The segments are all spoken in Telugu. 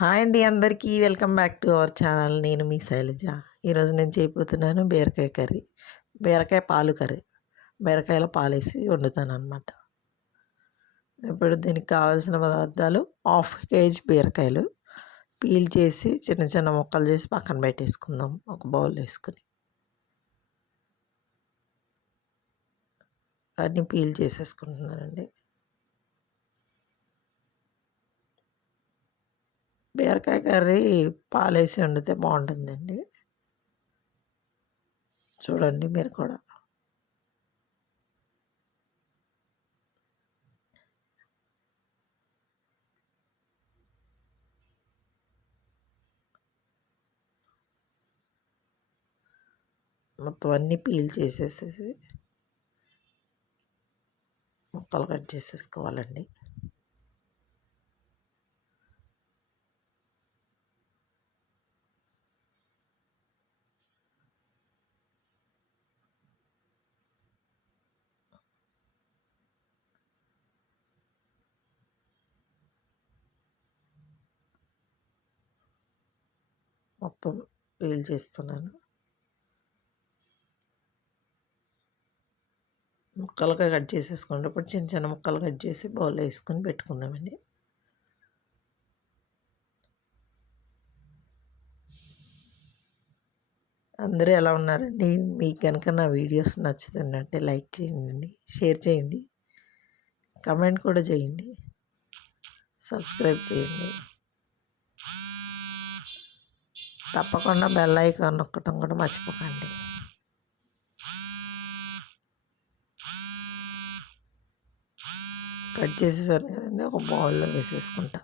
హాయ్ అండి అందరికీ. Welcome back to our channel. నేను మీ శైలజ. ఈరోజు నేను చేయబోతున్నాను బీరకాయ కర్రీ. బీరకాయ పాలు కర్రీ. బీరకాయలో పాలేసి వండుతాను అనమాట ఇప్పుడు దీనికి కావాల్సిన పదార్థాలు హాఫ్ కేజీ బీరకాయలు. పీల్ చేసి చిన్న చిన్న ముక్కలు చేసి పక్కన పెట్టేసుకుందాం. ఒక బౌల్ వేసుకుని. అన్నీ పీల్ చేసేసుకుంటున్నానండి. బీరకాయ కర్రీ పాలేసి వండితే బాగుంటుందండి. చూడండి మీరు కూడా. మొత్తం అన్నీ పీల్ చేసేసేసి ముక్కలు కట్ చేసేసుకోవాలండి. మొత్తం ఫీల్ చేస్తున్నాను. ముక్కలుగా కట్ చేసేసుకోండి. ఇప్పుడు చిన్న చిన్న ముక్కలు కట్ చేసి బౌల్లో వేసుకొని పెట్టుకుందామండి. అందరూ ఎలా ఉన్నారండి? మీకు కనుక నా వీడియోస్ నచ్చుతుందంటే లైక్ చేయండి షేర్ చేయండి కమెంట్ కూడా చేయండి సబ్స్క్రైబ్ చేయండి. తప్పకుండా బెల్ ఐకాన్ నొక్కటం కూడా మర్చిపోకండి. కట్ చేసేసారు కదండి ఒక బౌల్లో వేసేసుకుంటా.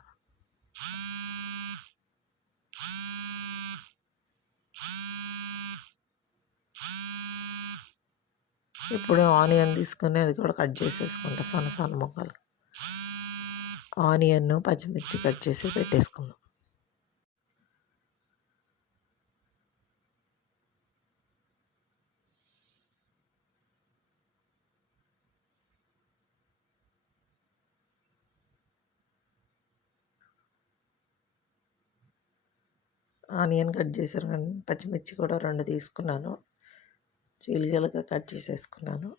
ఇప్పుడు ఆనియన్ తీసుకొని అది కూడా కట్ చేసేసుకుంటా సన్న సన్న మొక్కలు. ఆనియన్ పచ్చిమిర్చి కట్ చేసి పెట్టేసుకుందాం. ఆనియన్ కట్ చేశారు కానీ పచ్చిమిర్చి కూడా రెండు తీసుకున్నాను. చీలికలుగా కట్ చేసేసుకున్నాను.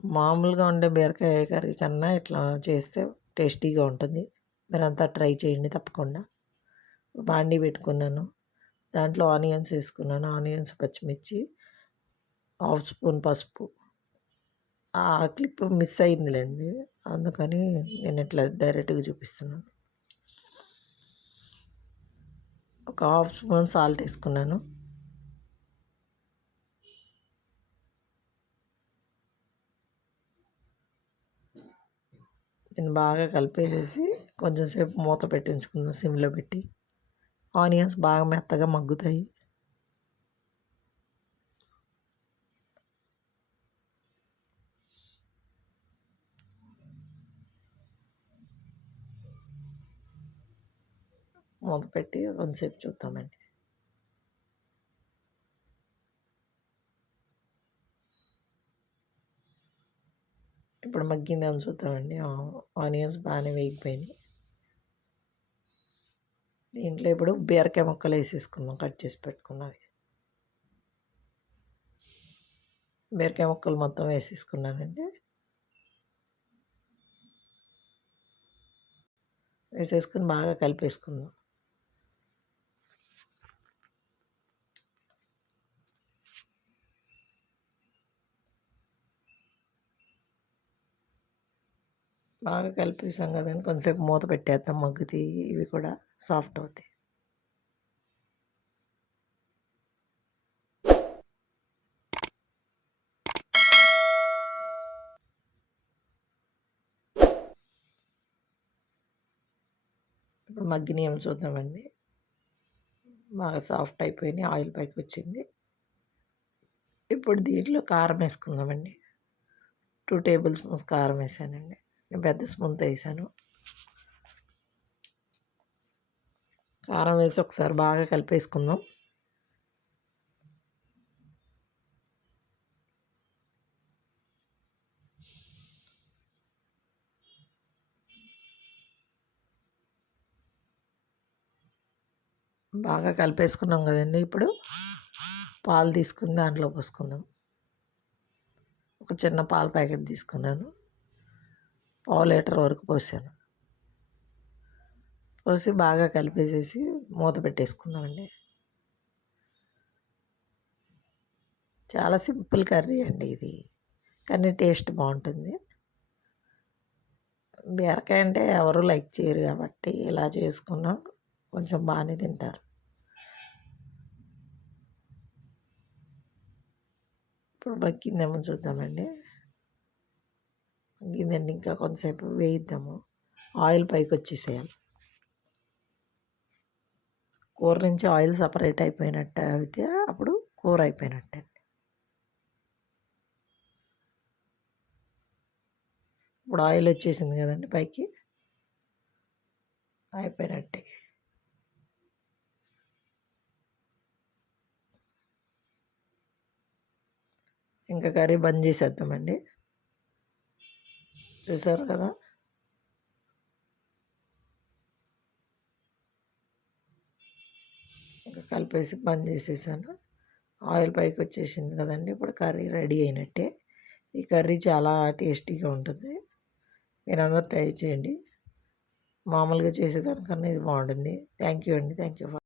మామూలుగా ఉండే బీరకాయ కర్రీ కన్నా ఇట్లా చేస్తే టేస్టీగా ఉంటుంది. మీరంతా ట్రై చేయండి తప్పకుండా. బాండీ పెట్టుకున్నాను. దాంట్లో ఆనియన్స్ వేసుకున్నాను. ఆనియన్స్ పచ్చిమిర్చి హాఫ్ స్పూన్ పసుపు. ఆ క్లిప్ మిస్ అయిందిలేండి. అందుకని నేను ఇట్లా డైరెక్ట్గా చూపిస్తున్నాను. ఒక హాఫ్ స్పూన్ సాల్ట్ వేసుకున్నాను. నేను బాగా కలిపేసేసి కొంచెంసేపు మూత పెట్టించుకుందాం సిమ్లో పెట్టి. ఆనియన్స్ బాగా మెత్తగా మగ్గుతాయి. మూత పెట్టి కొంతసేపు చూద్దామండి. ఇప్పుడు మగ్గిందేమో చూద్దామండి. ఆనియన్స్ బాగానే వేగిపోయినాయి. దీంట్లో ఇప్పుడు బీరకాయ ముక్కలు వేసేసుకుందాం కట్ చేసి పెట్టుకున్నవి. బీరకాయ ముక్కలు మొత్తం వేసేసుకున్నానండి. వేసేసుకుని బాగా కలిపేసుకుందాం. బాగా కలిపేసాం కదండి కొంతసేపు మూత పెట్టేద్దాం మగ్గుతి ఇవి కూడా సాఫ్ట్ అవుతాయి. ఇప్పుడు మగ్గినీయం చూద్దామండి. బాగా సాఫ్ట్ అయిపోయినాయి ఆయిల్ పైకి వచ్చింది. ఇప్పుడు దీంట్లో కారం వేసుకుందామండి. టూ టేబుల్ స్పూన్స్ కారం వేసానండి. నేను పెద్ద స్పూన్తో వేసాను. కారం వేసి ఒకసారి బాగా కలిపేసుకుందాం. బాగా కలిపేసుకున్నాం కదండి ఇప్పుడు. పాలు తీసుకుని దాంట్లో పోసుకుందాం. ఒక చిన్న పాల ప్యాకెట్ తీసుకున్నాను. పావు లీటర్ వరకు పోసాను. పోసి బాగా కలిపేసేసి మూత పెట్టేసుకుందామండి. చాలా సింపుల్ కర్రీ అండి ఇది. కానీ టేస్ట్ బాగుంటుంది. బీరకాయ అంటే ఎవరు లైక్ చేయరు కాబట్టి ఇలా చేసుకున్నా కొంచెం బాగానే తింటారు. ఇప్పుడు మగ్గిందేమో చూద్దామండి. ఇదండి ఇంకా కొంతసేపు వేయిద్దాము. ఆయిల్ పైకి వచ్చేసేయాలి కూర నుంచి ఆయిల్ సపరేట్ అయిపోయినట్టు అయితే అప్పుడు కూర అయిపోయినట్టే ఇప్పుడు ఆయిల్ వచ్చేసింది కదండి పైకి. అయిపోయినట్టే. ఇంకా కర్రీ బంద్ చేసేద్దామండి. చూసారు కదా? ఇంకా కలిపేసి బంద్ చేసేసాను. ఆయిల్ పైకి వచ్చేసింది కదండి. ఇప్పుడు కర్రీ రెడీ అయినట్టే. ఈ కర్రీ చాలా టేస్టీగా ఉంటుంది. మీరు అందరూ ట్రై చేయండి. మామూలుగా చేసేదానికన్నా ఇది బాగుంటుంది. థ్యాంక్ యూ అండి. Thank you